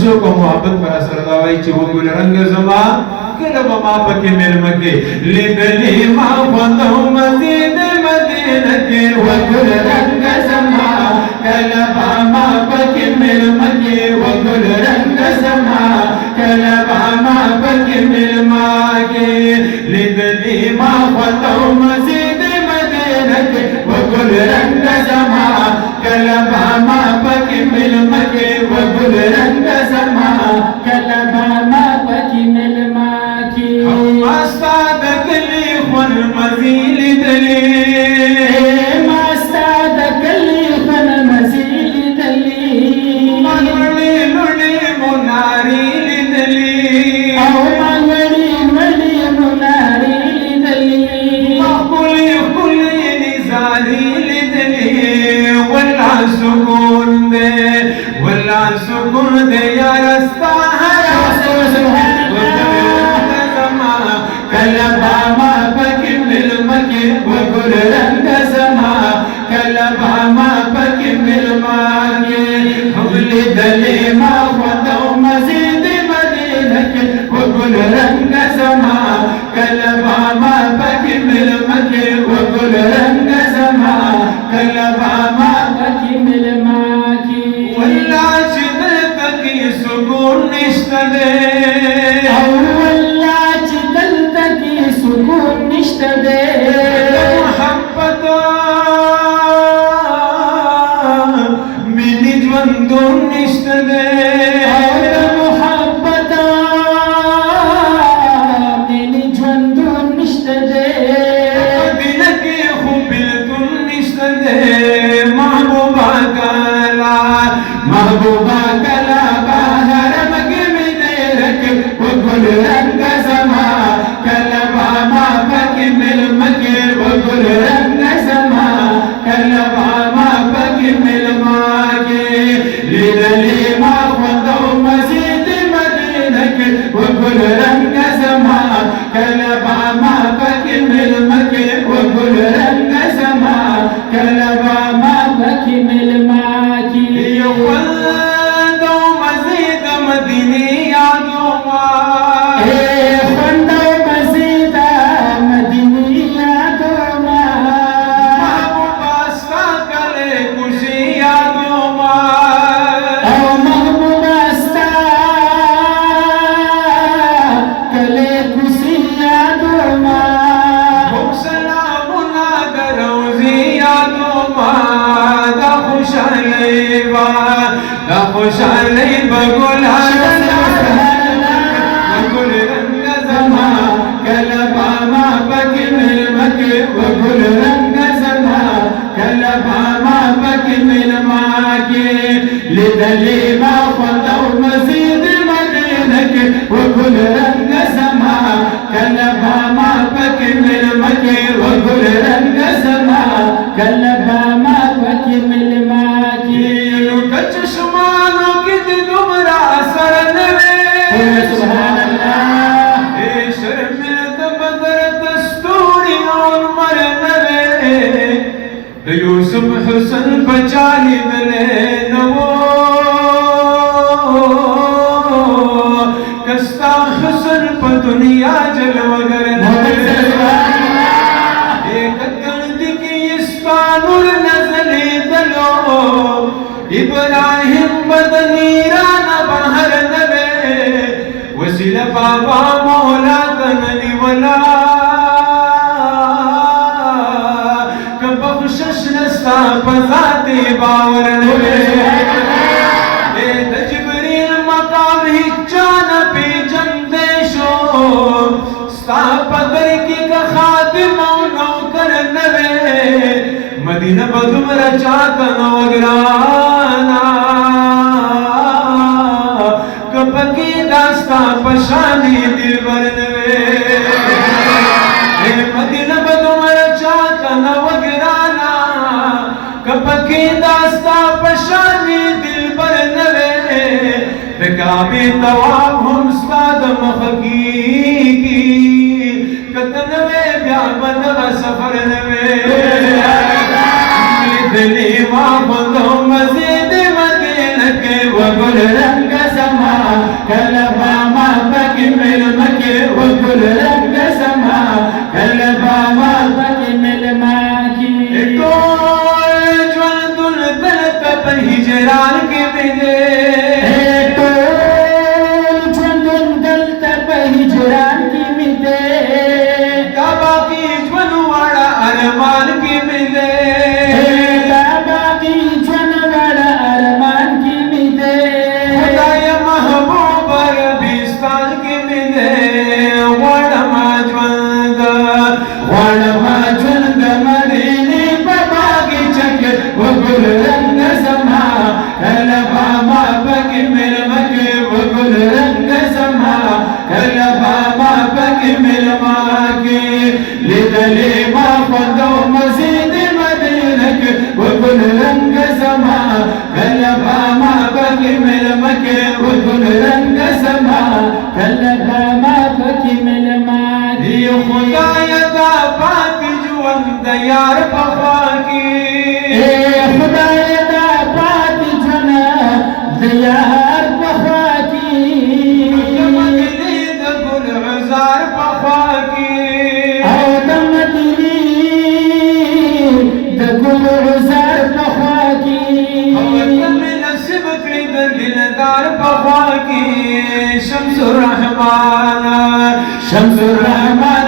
सो को मोहब्बत पर असर दावाई ची वो गुल रंग जमा कलब मा पके मिलम के लिदली मा वंदो मजीद मदीना के वो गुल रंग जमा कलब मा पके मिलम के वो गुल रंग जमा कलब मा पके मिलम के लिदली मा वंदो मजीद मदीना के वो गुल रंग जमा कलब मा पके मिलम के वो गुल रंग जमा कलब मा पके मिलम के मस्ताद कली खुन मजील दली मस्ताद कली खुन मजील दली मनवली लुली मुनारी दली मनवली लुली मुनारी दली कुली कुली निजारी दली वल्ला सुकून दे या रास्ता है कलब मा पके मिलम के वो गुल रंग जमा कलब मा पके मिलम के हमले दले मा वंदो मजीद मदीना के वो गुल रंग जमा कलब मा पके मिलम के वो गुल रंग जमा कलब मा पके मिलम के वल्ला चिदल तकी सुकून निश्तदे सुकून निष्ठदे मोहब्बत मिनी ज्वंदो निष्ठदे मोहब्बत मिनी ज्वंदो निष्ठदे दिल के खुबिल तुम निष्ठदे महबूबा कला बाहर मगे में दे रख वो गुल रंग जमा कलब मा पके मिलम के वो गुल रंग जमा कलब मा पके मिलम के लिदली मा वंदो मजीद मदीना के वो गुल रंग जमा कलब मा पके मिलम के वो गुल रंग जमा कलब मा पके मिलम के वंदो मजीद मदीने यादो मा खुशाले बगुला गुल रंग जमा कलब मा पके मिलम के वो गुल रंग जमा कलब मा पके मिलम के लिदली मा वंदो मजीद मदीना के वो गुल रंग जमा कलब मा पके मिलम के वो गुल रंग जमा कलब मा पके मिलम के चश्मानो की दुमरा सरन सुभान अल्लाह शर्मिल बदर दस्तूरी और मरन यूसुफ हुसन बचाली दले नवो कस्ता हुसन पर दुनिया जलवगर एक कंदी की इस्तानुर नजले दलो इब्राहिम बदनीरा न बहर नवे वसील बाबा मौला तनली वला कबख्शश नस्ता पजाते बावर नवे ए तजबरील मकाम हिच्चान पे जंदेशो स्ता पदर की खादिम नौकर नवे मदीना बदुम रचात नवगराना कपकी दास्ता पशानी दिल बरनवे मदीना बदुम रचात नवगराना कपकी दास्ता पशानी दिल बरनवे काबे तवाब हम स्ताद मखकी कतनवे ब्याबन सफर नवे दिली मां बंदो मजीद मदीना के वो गुल रंग समा ګران کې مې دی دا باقي ژوند واړه ارمان کې مې دی دا باقي ژوند واړه ارمان کې مې دی خدای محبوب عربستان کې مې دی غواړم ژوند د مدینې په باغچه کې وګل رنګ زما کله به ما پکې مېلمه کې وګل رنګ زما کله به ما پکې مېلمه کې لیدلې ما خوند او مزې د مدینه کې وګل رنګ زما کله به ما پکې مېلمه کې وګل رنګ زما کله به ما پکې مېلمه دی خدای دا پاک ژوند د یار په خوا کې خدای دا پاک ژوند د یار په خوا کې د مدینې د ګل عزار په خوا کې او د مدینې د ګل عزار په خوا کې او ته مې نصیب کړې د دلدار په خوا کې شمس الرحمن